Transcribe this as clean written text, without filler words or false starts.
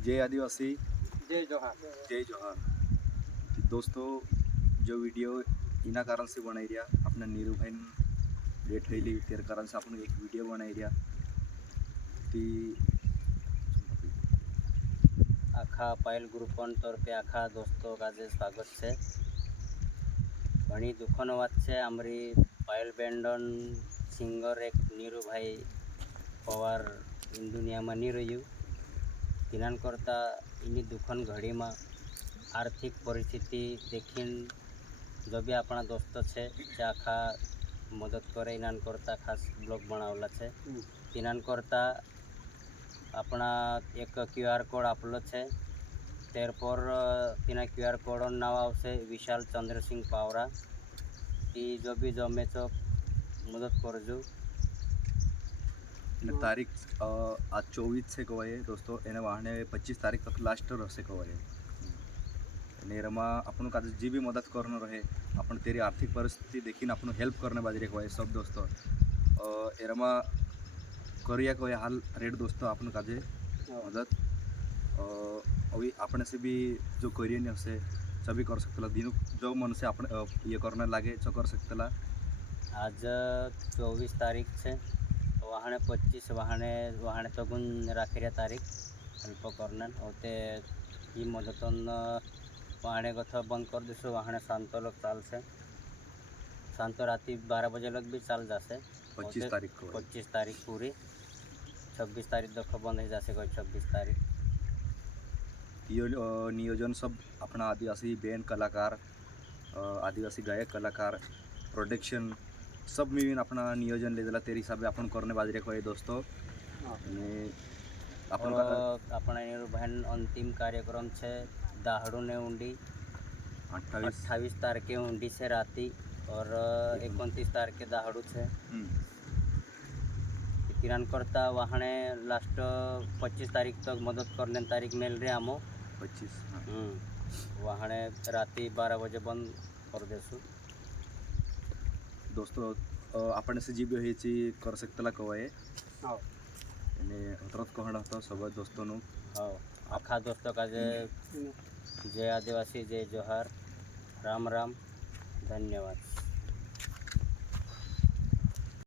जय आदिवासी, जय जोहार। जय जोहार। दोस्तों, जो वीडियो इना कारण से बनाई रिया अपना नीरू भाई डेट होइली तेरे कारण से अपन एक वीडियो बनाई रिया ती आखा पायल ग्रुपन तरफे आखा दोस्तों का जे स्वागत है। घणी दुखनो बात है, आमरी पायल बेंडन सिंगर एक नीरू भाई पवार इन दुनिया में नहीं रह्यू। तिनान करता इनी दुखन घड़ी में आर्थिक परिस्थिति देखीन जो भी अपना दोस्त है ते आखा मदद करे इनान करता खास ब्लॉग बनावला है। तिनान करता अपना एक QR कोड आपलो है। तेर पर तीना QR कोड नाव आवशे विशाल चंद्र सिंह पावरा। ती जो भी जमे तो मदद करजो। तारीख आज 24 से कवाय दोस्तों एने वाहने 25 तारीख तक लास्ट रहसे कवाय ने रमा अपन का जी भी मदद करना रहे अपन तेरी आर्थिक परिस्थिति देखीन अपन हेल्प करने बाजरे कवाय सब दोस्तों एरमा करिया कवाय हाल रेड दोस्तों अपन का मदद अभी अपने से भी जो करिए नहीं से सभी कर सकते दिन जो मन से अपने ये करने लगे तो कर सकते। आज 24 तारीख से वहाने 25 वहाने तो गुण राखिया तारीख हेल्प करना होते ये मदतन वहाने कथा बंद कर दिसो। वहाने शांत लोग चाल से शांत राति 12 बजे लग भी चाल जासे। 25 तारीख को 25 तारीख पूरी 26 तारीख तक बंद हो जासे। कोई 26 तारीख यो नियोजन सब अपना आदिवासी बैंड कलाकार आदिवासी गायक कलाकार प्रोडक्शन सब मिलून अपना नियोजन ले दिला तेरी हिसाब अपन करने बाजरे को दोस्तों अपन अपना बहन अंतिम कार्यक्रम है दाहड़ू ने उंडी 28 तारीखे उंडी से राती और 29 तारीखे दाहड़ू है। किरान करता वहाने लास्ट 25 तारीख तक मदद करने तारीख मिल रही आमो 25 वहाने राती 12 बजे बंद कर देसु दोस्तों अपने से जी भी होई कर सकते कवाए कहना तो सब दोस्तों नु आखा दोस्तों का जय आदिवासी जय जोहार राम राम धन्यवाद।